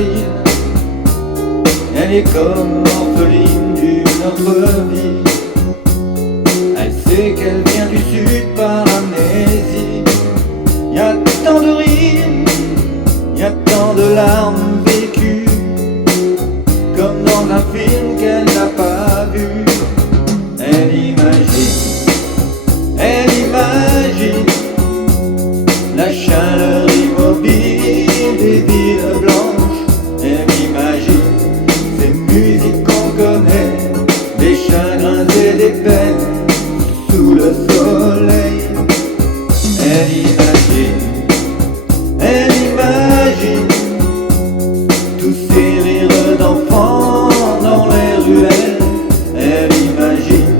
avril. Elle est comme orpheline d'une autre vie. Elle sait qu'elle vient du sud par amnésie. Y a tant de rires, y a tant de larmes vécues, comme dans un film qu'elle n'a pas vu. Elle imagine la chaleur immobile des villes blanches. Elle imagine ces musiques qu'on connaît, des chagrins et des peines sous le soleil. Elle imagine tous ces rires d'enfants dans les ruelles. Elle imagine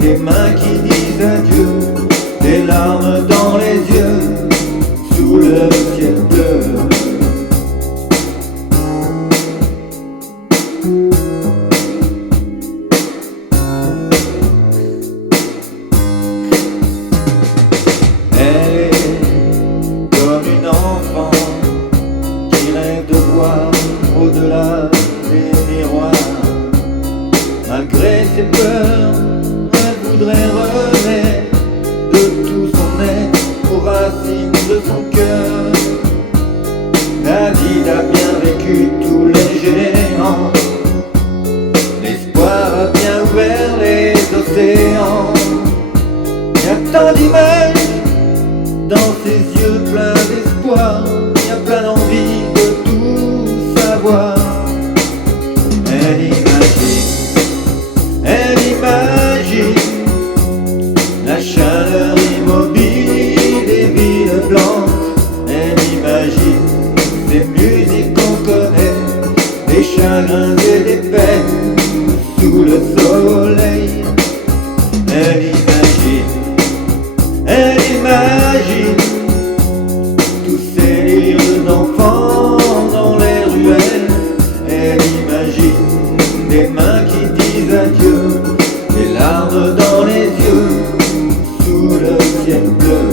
des mains qui disent adieu, des larmes dans les yeux, sous le ciel bleu. Elle est comme une enfant qui rêve de voir au-delà des miroirs. Malgré ses peurs, elle voudrait renaître de tout son être aux racines de son cœur. David a bien vécu tous les géants, l'espoir a bien ouvert les océans. Y a tant d'images dans ses yeux pleins d'espoir, y a plein d'envie de tout savoir. Elle imagine la chaleur immobile des villes blanches. Elle imagine des musiques qu'on connaît, des chagrins et des peines sous le soleil. Elle imagine tous ces rires d'enfants dans les ruelles. Elle imagine des mains qui disent adieu, des larmes dans les yeux, sous le ciel bleu.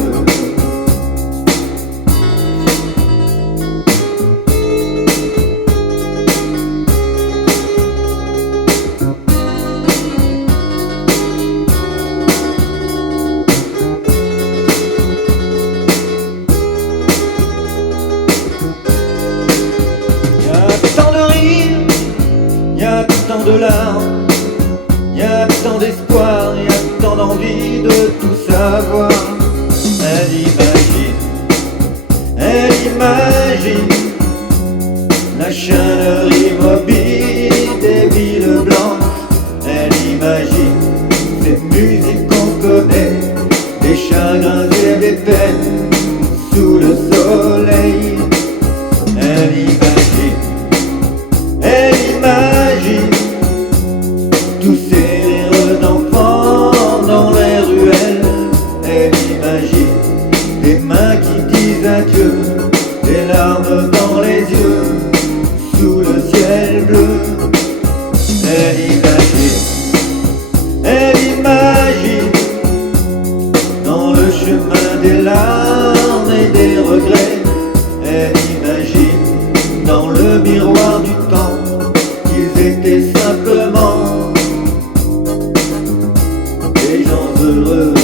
Y a tant de larmes, y a tant d'espoir, y a tant d'envie de tout savoir. Elle imagine la chaleur immobile des villes blanches. Elle imagine ces musiques qu'on connaît, des chagrins et des peines sous le soleil. Elle imagine tous ces rires d'enfants dans les ruelles. Elle imagine des mains qui disent adieu, des larmes dans les yeux, sous le ciel bleu. Elle imagine dans le chemin des larmes et des regrets. Elle imagine dans le miroir du temps qu'ils étaient simplement des gens heureux.